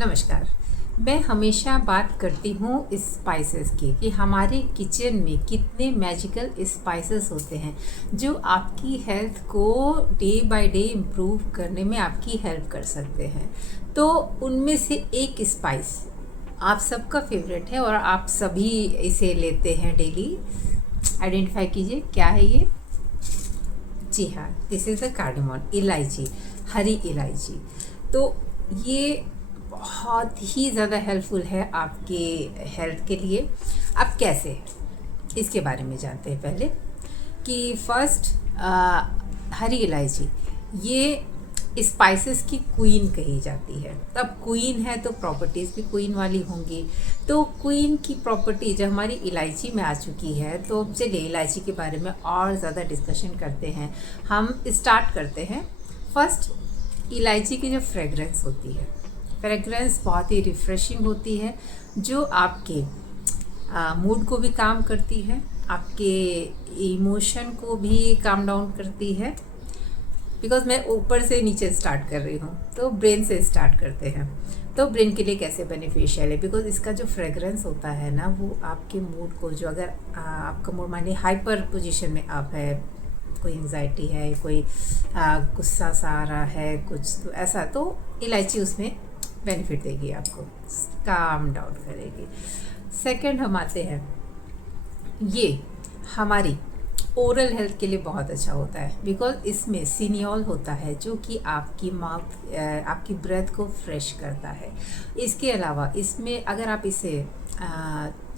नमस्कार। मैं हमेशा बात करती हूँ स्पाइसेस की कि हमारे किचन में कितने मैजिकल स्पाइसेस होते हैं जो आपकी हेल्थ को डे बाय डे इम्प्रूव करने में आपकी हेल्प कर सकते हैं। तो उनमें से एक स्पाइस आप सबका फेवरेट है और आप सभी इसे लेते हैं डेली। आइडेंटिफाई कीजिए क्या है ये। जी हाँ, दिस इज़ द कार्डेमन, इलायची, हरी इलायची। तो ये बहुत ही ज़्यादा हेल्पफुल है आपके हेल्थ के लिए। अब कैसे, इसके बारे में जानते हैं पहले कि फर्स्ट, हरी इलायची ये स्पाइसेस की क्वीन कही जाती है। तब क्वीन है तो प्रॉपर्टीज़ भी क्वीन वाली होंगी। तो क्वीन की प्रॉपर्टी जब हमारी इलायची में आ चुकी है तो चलिए इलायची के बारे में और ज़्यादा डिस्कशन करते हैं। हम स्टार्ट करते हैं। फर्स्ट, इलायची की जो फ्रेगरेंस होती है, फ्रेगरेंस बहुत ही रिफ़्रेशिंग होती है जो आपके मूड को भी काम करती है, आपके इमोशन को भी काम डाउन करती है। बिकॉज मैं ऊपर से नीचे स्टार्ट कर रही हूँ तो ब्रेन से स्टार्ट करते हैं। तो ब्रेन के लिए कैसे बेनिफिशियल है, बिकॉज इसका जो फ्रेगरेंस होता है ना वो आपके मूड को, जो अगर आपका मूड मानिए हाइपर पोजीशन में आप है, कोई एंजाइटी है, कोई गुस्सा सा आ रहा है कुछ, तो ऐसा तो इलायची उसमें बेनिफिट देगी, आपको काम डाउन करेगी। सेकंड हम आते हैं, ये हमारी ओरल हेल्थ के लिए बहुत अच्छा होता है बिकॉज इसमें सिनियोल होता है जो कि आपकी माउथ, आपकी ब्रेथ को फ्रेश करता है। इसके अलावा इसमें अगर आप इसे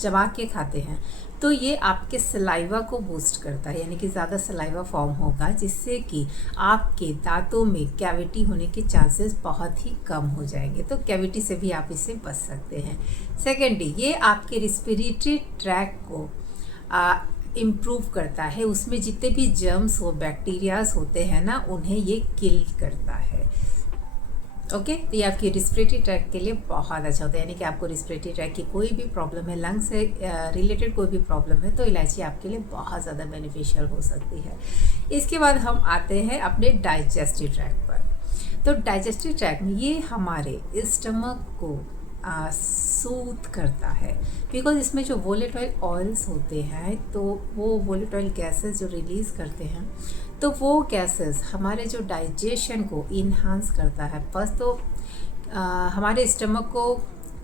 चबा के खाते हैं तो ये आपके सलाइवा को बूस्ट करता है, यानी कि ज़्यादा सलाइवा फॉर्म होगा जिससे कि आपके दांतों में कैविटी होने के चांसेस बहुत ही कम हो जाएंगे। तो कैविटी से भी आप इससे बच सकते हैं। सेकेंडली, ये आपके रिस्पिरेटरी ट्रैक को इम्प्रूव करता है, उसमें जितने भी जर्म्स हो, बैक्टीरियाज होते हैं ना, उन्हें ये किल करता है। ओके, तो ये आपकी रिस्पिरेटरी ट्रैक के लिए बहुत अच्छा होता है, यानी कि आपको रिस्पिरेटरी ट्रैक की कोई भी प्रॉब्लम है, लंग से रिलेटेड कोई भी प्रॉब्लम है, तो इलायची आपके लिए बहुत ज़्यादा बेनिफिशियल हो सकती है। इसके बाद हम आते हैं अपने डाइजेस्टिव ट्रैक पर। तो डाइजेस्टिव ट्रैक में ये हमारे स्टमक को सूथ करता है बिकॉज इसमें जो वोलेटाइल ऑयल्स होते हैं तो वो वोलेटाइल गैसेस जो रिलीज़ करते हैं, तो वो गैसेस हमारे जो डाइजेशन को इन्हांस करता है। फर्स्ट तो हमारे स्टमक को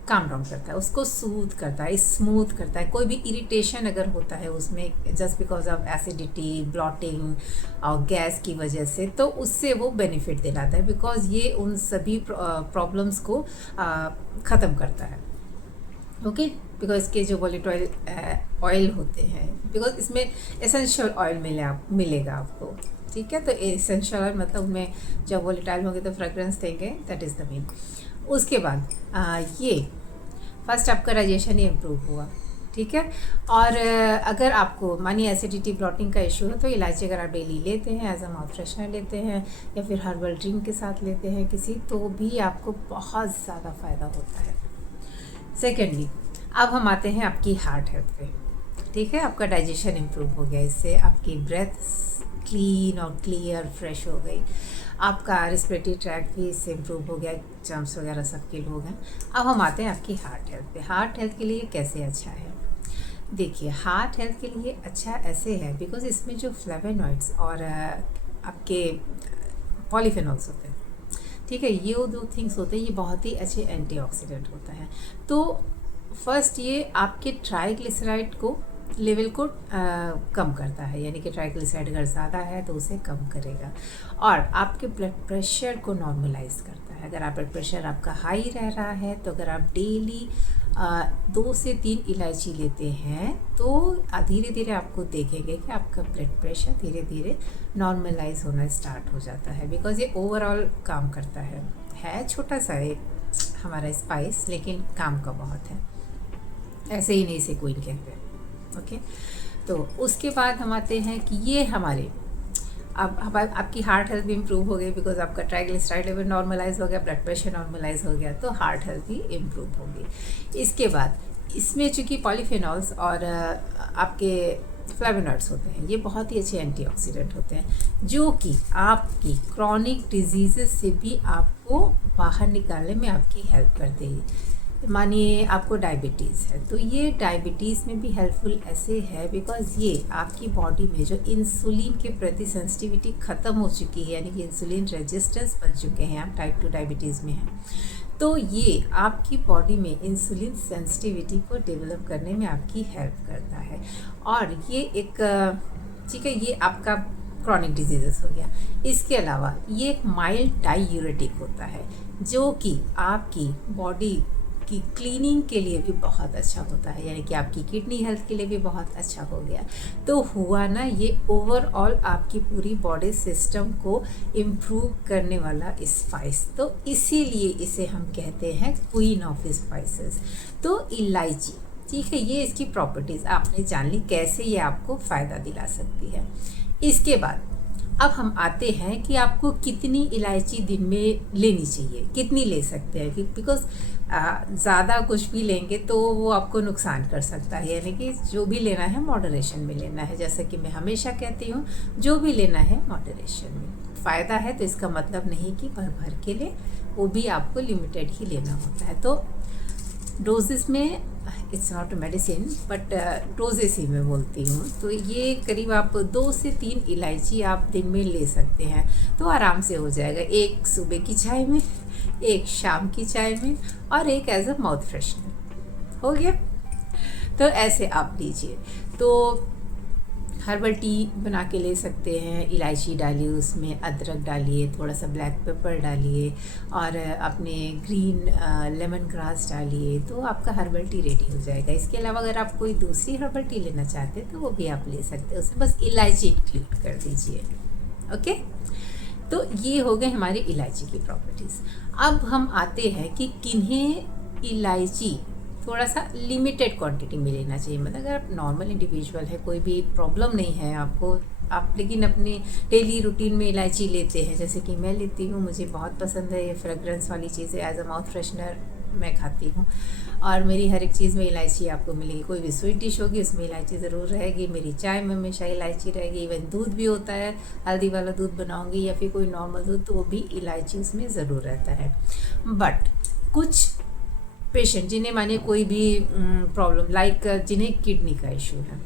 काम डाउन करता है, उसको सूथ करता है, स्मूथ करता है। कोई भी इरिटेशन अगर होता है उसमें just because of acidity, blotting और गैस की वजह से, तो उससे वो बेनिफिट दिलाता है बिकॉज ये उन सभी प्रॉब्लम्स को ख़त्म करता है। ओके, बिकॉज इसके जो वोलेटाइल ऑयल होते हैं, बिकॉज इसमें एसेंशियल ऑयल मिलेगा आपको। ठीक है, तो एसेंशियल ऑयल मतलब उनमें जब वोलेटाइल होंगे तो फ्रेगरेंस देंगे, दैट इज़ द मीन। उसके बाद ये फर्स्ट आपका डाइजेशन ही इम्प्रूव हुआ। ठीक है, और अगर आपको मानिए एसिडिटी, ब्लॉटिंग का इशू है तो इलायची अगर आप डेली लेते हैं, एज अ माउथ फ्रेशनर लेते हैं या फिर हर्बल ड्रिंक के साथ लेते हैं किसी, तो भी आपको बहुत ज़्यादा फ़ायदा होता है। सेकेंडली, अब हम आते हैं आपकी हार्ट हेल्थ पे। ठीक है, आपका डाइजेशन इम्प्रूव हो गया, इससे आपकी ब्रेथ क्लीन और क्लियर फ्रेश हो गई, आपका रिस्पिरेटरी ट्रैक भी इससे इम्प्रूव हो गया, जर्म्स वगैरह सब किल हो गए। अब हम आते हैं आपकी हार्ट हेल्थ पे। हार्ट हेल्थ के लिए कैसे अच्छा है, देखिए हार्ट हेल्थ के लिए अच्छा ऐसे है बिकॉज इसमें जो फ्लेवोनॉइड्स और आपके पॉलीफेनॉल्स होते हैं, ठीक है, ये दो थिंग्स होते हैं, ये बहुत ही अच्छे एंटीऑक्सीडेंट होता है। तो फर्स्ट ये आपके ट्राइग्लिसराइड को लेवल को कम करता है, यानी कि ट्राइग्लिसराइड अगर ज़्यादा है तो उसे कम करेगा, और आपके ब्लड प्रेशर को नॉर्मलाइज करता है। अगर आप ब्लड प्रेशर आपका हाई रह रहा है तो अगर आप डेली 2 से 3 इलायची लेते हैं तो धीरे धीरे आपको देखेंगे कि आपका ब्लड प्रेशर धीरे धीरे नॉर्मलाइज होना स्टार्ट हो जाता है, बिकॉज ये ओवरऑल काम करता है छोटा सा एक हमारा स्पाइस, लेकिन काम का बहुत है, ऐसे ही नहीं से क्वीन कहते हैं। ओके, तो उसके बाद हम आते हैं कि ये हमारे अब आपकी हार्ट हेल्थ भी इम्प्रूव हो गई बिकॉज आपका ट्राइग्लिसराइड लेवल नॉर्मलाइज हो गया, ब्लड प्रेशर नॉर्मलाइज हो गया, तो हार्ट हेल्थ भी इम्प्रूव होगी। इसके बाद इसमें चूँकि पॉलीफेनॉल्स और आपके फ्लेवोनॉइड्स होते हैं, ये बहुत ही अच्छे एंटीऑक्सीडेंट होते हैं जो कि आपकी क्रॉनिक डिजीज़ेस से भी आपको बाहर निकालने में आपकी हेल्प करते हैं। मानिए आपको डायबिटीज़ है, तो ये डायबिटीज़ में भी हेल्पफुल ऐसे है बिकॉज़ ये आपकी बॉडी में जो इंसुलिन के प्रति सेंसिटिविटी ख़त्म हो चुकी है, यानी कि इंसुलिन रेजिस्टेंस बन चुके हैं, आप टाइप 2 डायबिटीज़ में हैं, तो ये आपकी बॉडी में इंसुलिन सेंसिटिविटी को डेवलप करने में आपकी हेल्प करता है। और ये एक ठीक है, ये आपका क्रॉनिक डिजीज़ेस हो गया। इसके अलावा ये एक माइल्ड डायूरेटिक होता है जो कि आपकी बॉडी की क्लीनिंग के लिए भी बहुत अच्छा होता है, यानी कि आपकी किडनी हेल्थ के लिए भी बहुत अच्छा हो गया। तो हुआ ना ये ओवरऑल आपकी पूरी बॉडी सिस्टम को इम्प्रूव करने वाला स्पाइस, तो इसीलिए इसे हम कहते हैं क्वीन ऑफ स्पाइसेस। तो इलायची, ठीक है, ये इसकी प्रॉपर्टीज़ आपने जान ली कैसे ये आपको फ़ायदा दिला सकती है। इसके बाद अब हम आते हैं कि आपको कितनी इलायची दिन में लेनी चाहिए, कितनी ले सकते हैं, बिकॉज ज़्यादा कुछ भी लेंगे तो वो आपको नुकसान कर सकता है, यानी कि जो भी लेना है मॉडरेशन में लेना है। जैसा कि मैं हमेशा कहती हूँ, जो भी लेना है मॉडरेशन में। फ़ायदा है तो इसका मतलब नहीं कि भर भर के ले, वो भी आपको लिमिटेड ही लेना होता है। तो डोजेस में it's not medicine but doses ही मैं बोलती हूँ, तो ये करीब आप 2 से 3 इलायची आप दिन में ले सकते हैं तो आराम से हो जाएगा। एक सुबह की चाय में, एक शाम की चाय में, और एक एज अ माउथ फ्रेशनर, हो गया। तो ऐसे आप लीजिए। तो हर्बल टी बना के ले सकते हैं, इलायची डालिए, उसमें अदरक डालिए, थोड़ा सा ब्लैक पेपर डालिए और अपने ग्रीन लेमन ग्रास डालिए, तो आपका हर्बल टी रेडी हो जाएगा। इसके अलावा अगर आप कोई दूसरी हर्बल टी लेना चाहते हैं तो वो भी आप ले सकते हैं, उसमें बस इलायची इंक्लूड कर दीजिए। ओके, तो ये हो गए हमारी इलायची की प्रॉपर्टीज़। अब हम आते हैं कि किन्हें इलायची थोड़ा सा लिमिटेड क्वांटिटी में लेना चाहिए। मतलब अगर आप नॉर्मल इंडिविजुअल है, कोई भी प्रॉब्लम नहीं है आपको, आप लेकिन अपने डेली रूटीन में इलायची लेते हैं, जैसे कि मैं लेती हूँ, मुझे बहुत पसंद है ये फ्रेगरेंस वाली चीज़ें, एज अ माउथ फ्रेशनर मैं खाती हूँ। और मेरी हर एक चीज़ में इलायची आपको मिलेगी। कोई भी स्वीट डिश होगी उसमें इलायची ज़रूर रहेगी, मेरी चाय में हमेशा इलायची रहेगी। इवन दूध भी होता है, हल्दी वाला दूध बनाऊँगी या फिर कोई नॉर्मल दूध, तो वो भी इलायची उसमें ज़रूर रहता है। बट कुछ पेशेंट जिन्हें माने कोई भी प्रॉब्लम लाइक जिन्हें किडनी का इशू है,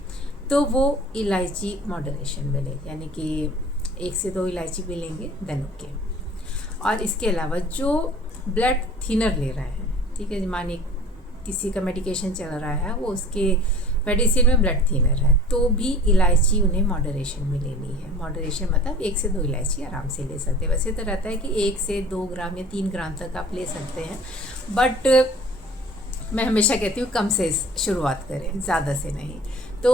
तो वो इलायची मॉडरेशन में ले, यानी कि 1 से 2 इलायची भी लेंगे देन ओके। और इसके अलावा जो ब्लड थिनर ले रहे हैं, ठीक है, माने किसी का मेडिकेशन चल रहा है, वो उसके मेडिसिन में ब्लड थिनर है, तो भी इलायची उन्हें मॉडरेशन में लेनी है। मॉडरेशन मतलब 1 से 2 इलायची आराम से ले सकते हैं। वैसे तो रहता है कि 1 से 2 ग्राम या 3 ग्राम तक आप ले सकते हैं, बट मैं हमेशा कहती हूँ कम से शुरुआत करें, ज़्यादा से नहीं। तो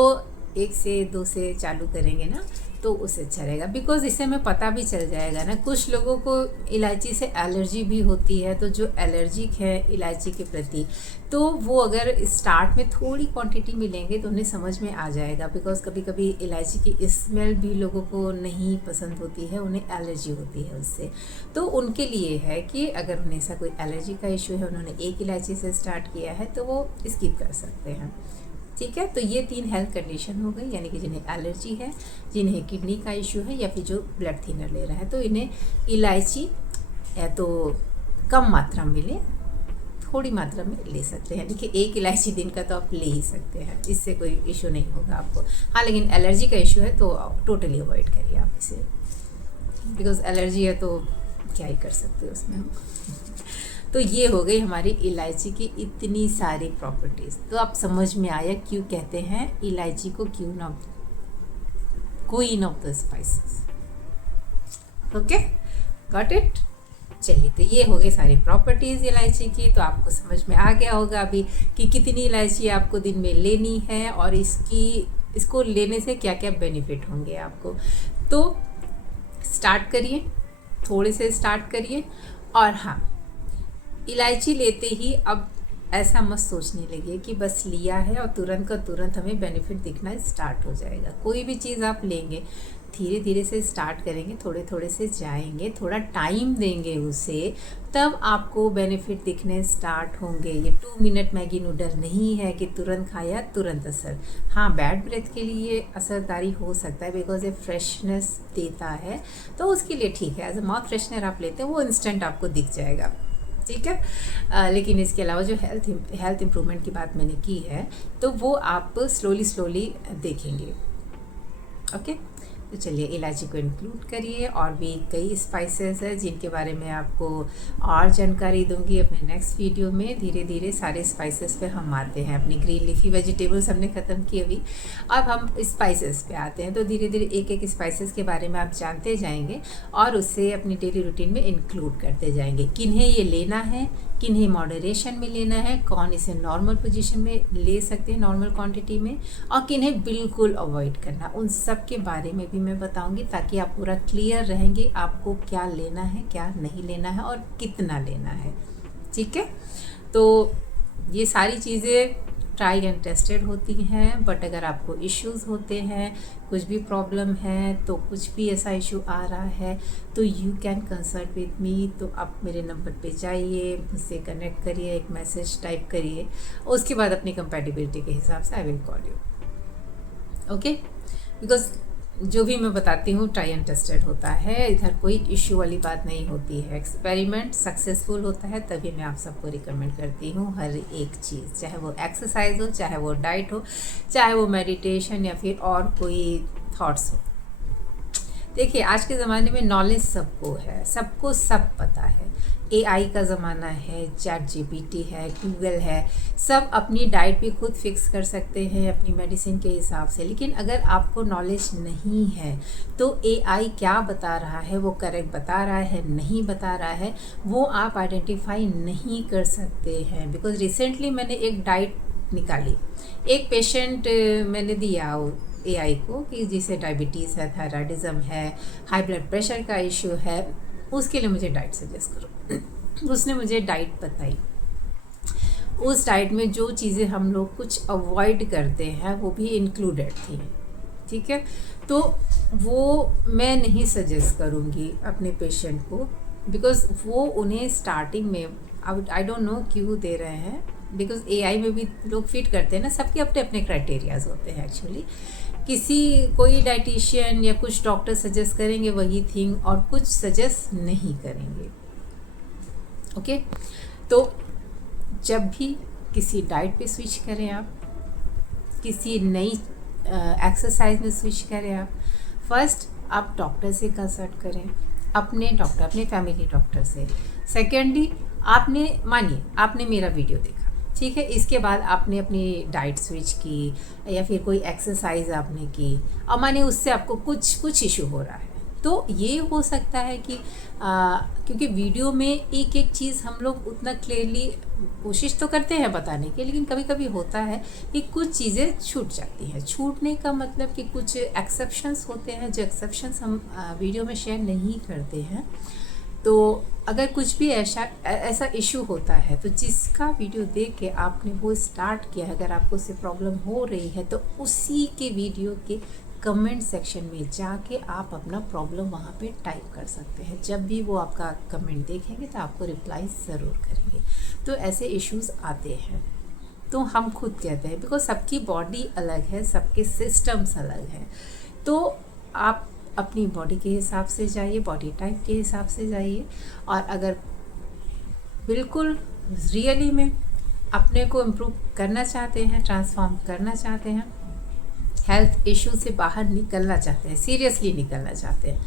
1 से 2 से चालू करेंगे ना तो उससे अच्छा रहेगा, बिकॉज़ इससे हमें पता भी चल जाएगा ना, कुछ लोगों को इलायची से एलर्जी भी होती है, तो जो एलर्जिक है इलायची के प्रति, तो वो अगर स्टार्ट में थोड़ी क्वांटिटी में लेंगे तो उन्हें समझ में आ जाएगा। बिकॉज़ कभी कभी इलायची की स्मेल भी लोगों को नहीं पसंद होती है, उन्हें एलर्जी होती है उससे। तो उनके लिए है कि अगर उन्हें ऐसा कोई एलर्जी का इशू है, उन्होंने 1 इलायची से स्टार्ट किया है, तो वो स्किप कर सकते हैं, ठीक है। तो ये 3 हेल्थ कंडीशन हो गई, यानी कि जिन्हें एलर्जी है, जिन्हें किडनी का इशू है, या फिर जो ब्लड थिनर ले रहा है, तो इन्हें इलायची या तो कम मात्रा में ले, थोड़ी मात्रा में ले सकते हैं। देखिए 1 इलायची दिन का तो आप ले ही सकते हैं, इससे कोई इशू नहीं होगा आपको। हाँ, लेकिन एलर्जी का इशू है तो टोटली अवॉइड करिए आप इसे, बिकॉज एलर्जी है तो क्या ही कर सकते हो उसमें हम। तो ये हो गई हमारी इलायची की इतनी सारी प्रॉपर्टीज़। तो आप समझ में आया क्यों कहते हैं इलायची को queen of the spices. Okay, got it. चलिए, तो ये हो गई सारी प्रॉपर्टीज़ इलायची की। तो आपको समझ में आ गया होगा अभी कि कितनी इलायची आपको दिन में लेनी है और इसको लेने से क्या क्या बेनिफिट होंगे आपको। तो स्टार्ट करिए, थोड़े से स्टार्ट करिए। और हाँ, इलायची लेते ही अब ऐसा मत सोचने लगे कि बस लिया है और तुरंत का तुरंत हमें बेनिफिट दिखना स्टार्ट हो जाएगा। कोई भी चीज़ आप लेंगे धीरे धीरे से स्टार्ट करेंगे, थोड़े थोड़े से जाएंगे, थोड़ा टाइम देंगे उसे, तब आपको बेनिफिट दिखने स्टार्ट होंगे। ये 2 मिनट मैगी नूडल नहीं है कि तुरंत खाया तुरंत असर। हाँ, बैड ब्रेथ के लिए असरदारी हो सकता है बिकॉज ये फ्रेशनेस देता है, तो उसके लिए ठीक है। एज अ माउथ फ्रेशनर आप लेते हैं वो इंस्टेंट आपको दिख जाएगा, ठीक है। लेकिन इसके अलावा जो हेल्थ इम्प्रूवमेंट की बात मैंने की है, तो वो आप स्लोली देखेंगे। ओके, तो चलिए इलायची को इंक्लूड करिए। और भी कई स्पाइसेस हैं जिनके बारे में आपको और जानकारी दूंगी अपने नेक्स्ट वीडियो में। धीरे धीरे सारे स्पाइसेस पे हम आते हैं। अपनी ग्रीन लीफी वेजिटेबल्स हमने ख़त्म की अभी, अब हम स्पाइसेस पे आते हैं। तो धीरे धीरे एक एक स्पाइसेस के बारे में आप जानते जाएंगे और उससे अपनी डेली रूटीन में इंक्लूड करते जाएंगे। किन्हें ये लेना है, किन्हें मॉडरेशन में लेना है, कौन इसे नॉर्मल पोजीशन में ले सकते हैं नॉर्मल क्वांटिटी में, और किन्हें बिल्कुल अवॉइड करना, उन सब के बारे में भी मैं बताऊंगी, ताकि आप पूरा क्लियर रहेंगे आपको क्या लेना है, क्या नहीं लेना है और कितना लेना है। ठीक है, तो ये सारी चीज़ें ट्राई एंड टेस्टेड होती हैं। बट अगर आपको इश्यूज़ होते हैं, कुछ भी प्रॉब्लम है, तो कुछ भी ऐसा इशू आ रहा है, तो you can consult with me. तो आप मेरे नंबर पे जाइए, मुझसे कनेक्ट करिए, एक मैसेज टाइप करिए, उसके बाद अपनी कंपैटिबिलिटी के हिसाब से I will call you. Okay, because जो भी मैं बताती हूँ ट्राई एंड टेस्टेड होता है, इधर कोई इश्यू वाली बात नहीं होती है। एक्सपेरिमेंट सक्सेसफुल होता है तभी मैं आप सबको रिकमेंड करती हूँ हर एक चीज़, चाहे वो एक्सरसाइज हो, चाहे वो डाइट हो, चाहे वो मेडिटेशन या फिर और कोई थॉट्स हो। देखिए, आज के ज़माने में नॉलेज सबको है, सबको सब पता है। AI का ज़माना है, ChatGPT है, गूगल है, सब अपनी डाइट भी खुद फिक्स कर सकते हैं अपनी मेडिसिन के हिसाब से। लेकिन अगर आपको नॉलेज नहीं है तो AI क्या बता रहा है, वो करेक्ट बता रहा है, नहीं बता रहा है, वो आप आइडेंटिफाई नहीं कर सकते हैं। बिकॉज रिसेंटली मैंने एक डाइट निकाली, एक पेशेंट मैंने दिया AI को कि जिसे डायबिटीज़ है, थायराइडिज्म है, हाई ब्लड प्रेशर का इशू है, उसके लिए मुझे डाइट सजेस्ट करो। उसने मुझे डाइट बताई। उस डाइट में जो चीज़ें हम लोग कुछ अवॉइड करते हैं वो भी इंक्लूडेड थी। ठीक है, तो वो मैं नहीं सजेस्ट करूँगी अपने पेशेंट को, बिकॉज़ वो उन्हें स्टार्टिंग में आई डोंट नो क्यों दे रहे हैं, बिकॉज AI में भी लोग फिट करते हैं ना, सबके अपने अपने क्राइटेरियाज होते हैं एक्चुअली। कोई डाइटिशियन या कुछ डॉक्टर सजेस्ट करेंगे वही थिंग, और कुछ सजेस्ट नहीं करेंगे। ओके, तो जब भी किसी डाइट पे स्विच करें, आप किसी नई एक्सरसाइज में स्विच करें, आप फर्स्ट आप डॉक्टर से कंसल्ट करें, अपने डॉक्टर, अपने फैमिली डॉक्टर से। सेकेंडली, मानिए आपने मेरा वीडियो देखा, ठीक है, इसके बाद आपने अपनी डाइट स्विच की या फिर कोई एक्सरसाइज आपने की, और माने उससे आपको कुछ इशू हो रहा है, तो ये हो सकता है कि क्योंकि वीडियो में एक एक चीज़ हम लोग उतना क्लियरली कोशिश तो करते हैं बताने की, लेकिन कभी कभी होता है कि कुछ चीज़ें छूट जाती हैं। छूटने का मतलब कि कुछ एक्सेप्शंस होते हैं, जो एक्सेप्शंस हम वीडियो में शेयर नहीं करते हैं। तो अगर कुछ भी ऐसा इशू होता है, तो जिसका वीडियो देख के आपने वो स्टार्ट किया है, अगर आपको उससे प्रॉब्लम हो रही है, तो उसी के वीडियो के कमेंट सेक्शन में जाके आप अपना प्रॉब्लम वहाँ पे टाइप कर सकते हैं। जब भी वो आपका कमेंट देखेंगे तो आपको रिप्लाई ज़रूर करेंगे। तो ऐसे इश्यूज़ आते हैं, तो हम खुद कहते हैं, बिकॉज सबकी बॉडी अलग है, सबके सिस्टम्स अलग हैं। तो आप अपनी बॉडी के हिसाब से जाइए, बॉडी टाइप के हिसाब से जाइए, और अगर बिल्कुल रियली में अपने को इम्प्रूव करना चाहते हैं, ट्रांसफॉर्म करना चाहते हैं, हेल्थ इशू से बाहर निकलना चाहते हैं, सीरियसली निकलना चाहते हैं,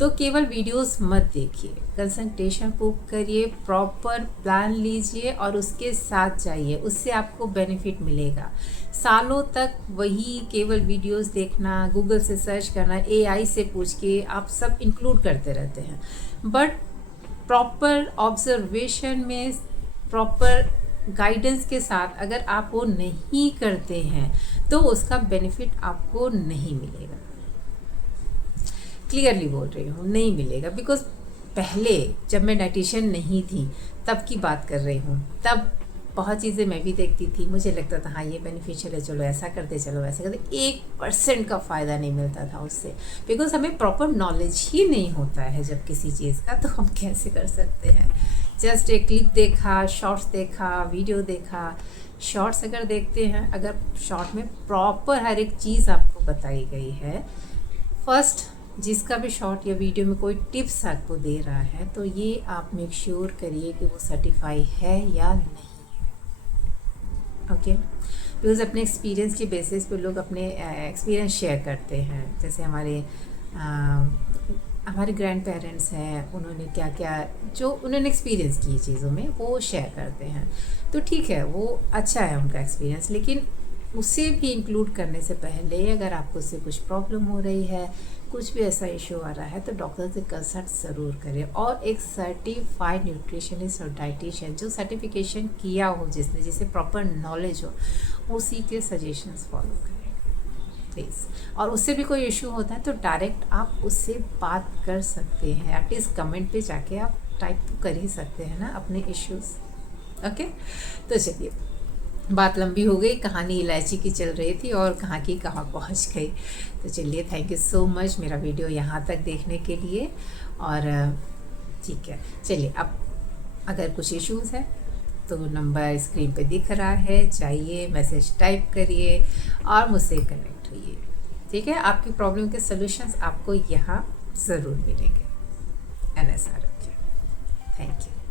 तो केवल वीडियोस मत देखिए, कंसल्टेशन बुक करिए, प्रॉपर प्लान लीजिए और उसके साथ जाइए, उससे आपको बेनिफिट मिलेगा। सालों तक वही केवल वीडियोस देखना, गूगल से सर्च करना, AI से पूछ के आप सब इंक्लूड करते रहते हैं, बट प्रॉपर ऑब्जर्वेशन में, प्रॉपर गाइडेंस के साथ अगर आप वो नहीं करते हैं तो उसका बेनिफिट आपको नहीं मिलेगा। क्लियरली बोल रही हूँ, नहीं मिलेगा। बिकॉज पहले जब मैं डाइटिशियन नहीं थी तब की बात कर रही हूँ, तब बहुत चीज़ें मैं भी देखती थी, मुझे लगता था हाँ ये बेनिफिशियल है, चलो ऐसा करते, चलो वैसा करते, 1% का फ़ायदा नहीं मिलता था उससे, बिकॉज हमें प्रॉपर नॉलेज ही नहीं होता है जब किसी चीज़ का, तो हम कैसे कर सकते हैं। जस्ट एक क्लिप देखा, शॉर्ट्स देखा, वीडियो देखा। शॉर्ट्स अगर देखते हैं, अगर शॉर्ट में प्रॉपर हर एक चीज़ आपको बताई गई है, फर्स्ट जिसका भी शॉर्ट या वीडियो में कोई टिप्स आपको दे रहा है, तो ये आप मेक श्योर करिए कि वो सर्टिफाई है या नहीं। ओके, बिकॉज अपने एक्सपीरियंस के बेसिस पे लोग अपने एक्सपीरियंस शेयर करते हैं। जैसे हमारे ग्रैंड पेरेंट्स हैं, उन्होंने क्या क्या जो उन्होंने एक्सपीरियंस किए चीज़ों में वो शेयर करते हैं, तो ठीक है, वो अच्छा है उनका एक्सपीरियंस। लेकिन उसे भी इंक्लूड करने से पहले अगर आपको उससे कुछ प्रॉब्लम हो रही है, कुछ भी ऐसा इशू आ रहा है, तो डॉक्टर से कंसल्ट ज़रूर करें। और एक सर्टिफाइड न्यूट्रिशनिस्ट और डाइटिशियन जो सर्टिफिकेशन किया हो, जिसे प्रॉपर नॉलेज हो, उसी के सजेशंस फॉलो करें प्लीज़। और उससे भी कोई इशू होता है तो डायरेक्ट आप उससे बात कर सकते हैं, एटलीस्ट कमेंट पे जाके आप टाइप तो कर ही सकते हैं ना अपने इश्यूज़। ओके, तो चलिए, बात लंबी हो गई, कहानी इलायची की चल रही थी और कहाँ की कहाँ पहुँच गई। तो चलिए, थैंक यू सो मच मेरा वीडियो यहाँ तक देखने के लिए। और ठीक है, चलिए, अब अगर कुछ इश्यूज़ है तो नंबर स्क्रीन पे दिख रहा है, जाइए मैसेज टाइप करिए और मुझसे कनेक्ट होइए। ठीक है, आपकी प्रॉब्लम के सॉल्यूशंस आपको यहाँ ज़रूर मिलेंगे। NSR, thank you.